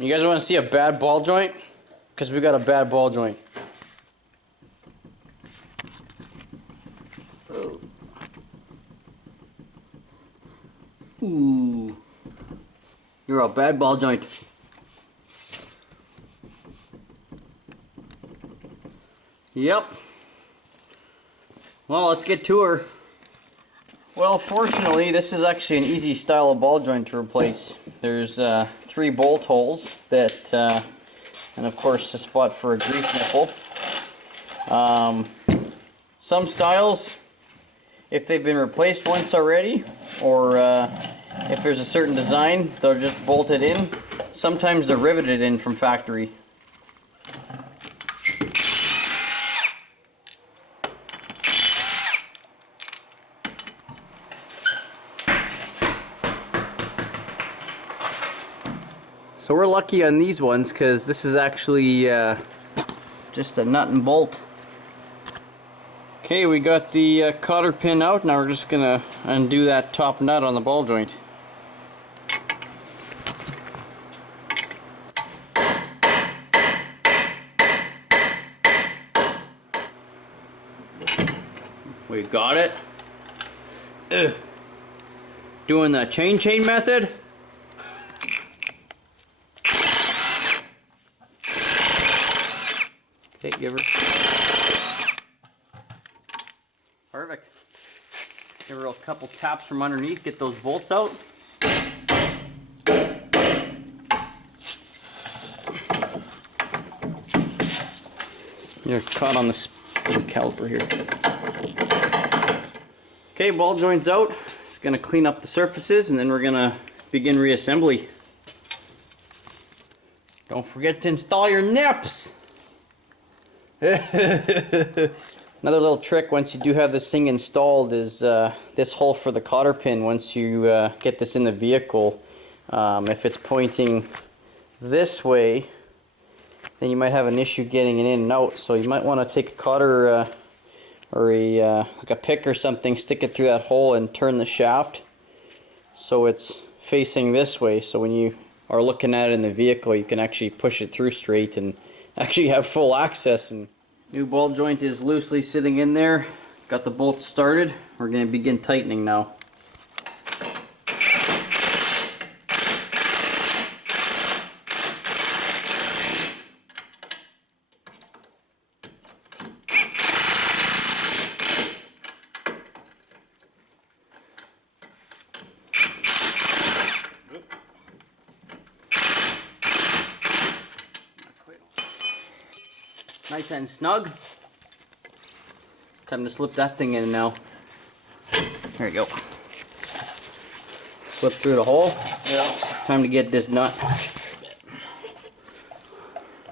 You guys want to see a bad ball joint? Because we got a bad ball joint. Ooh. You're a bad ball joint. Yep. Well, let's get to her. Well, fortunately, this is actually an easy style of ball joint to replace. There's 3 bolt holes that, and of course, a spot for a grease nipple. Some styles, if they've been replaced once already, or if there's a certain design, they'll just bolt it in. Sometimes they're riveted in from factory. So we're lucky on these ones because this is actually just a nut and bolt. Okay, we got the cotter pin out. Now we're just gonna undo that top nut on the ball joint. We got it. Ugh. Doing the chain method. Okay, give her. Perfect. Give her a couple taps from underneath, get those bolts out. You're caught on this caliper here. Okay, ball joint's out. Just gonna clean up the surfaces and then we're gonna begin reassembly. Don't forget to install your nips! Another little trick once you do have this thing installed is this hole for the cotter pin. Once you get this in the vehicle, if it's pointing this way, then you might have an issue getting it in and out. So you might want to take a cotter or like a pick or something, stick it through that hole and turn the shaft so it's facing this way. So when you are looking at it in the vehicle, you can actually push it through straight and actually have full access. And new ball joint is loosely sitting in there. Got the bolts started. We're going to begin tightening now. Nice and snug. Time to slip that thing in now. There you go. Slip through the hole. Yeah. Time to get this nut.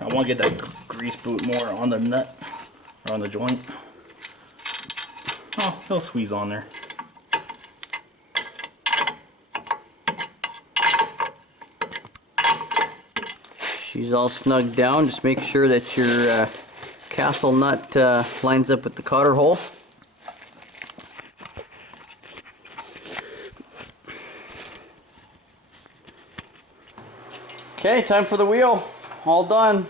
I want to get that grease boot more on the nut, or on the joint. Oh, it'll squeeze on there. She's all snugged down. Just make sure that your castle nut lines up with the cotter hole. Okay, time for the wheel. All done.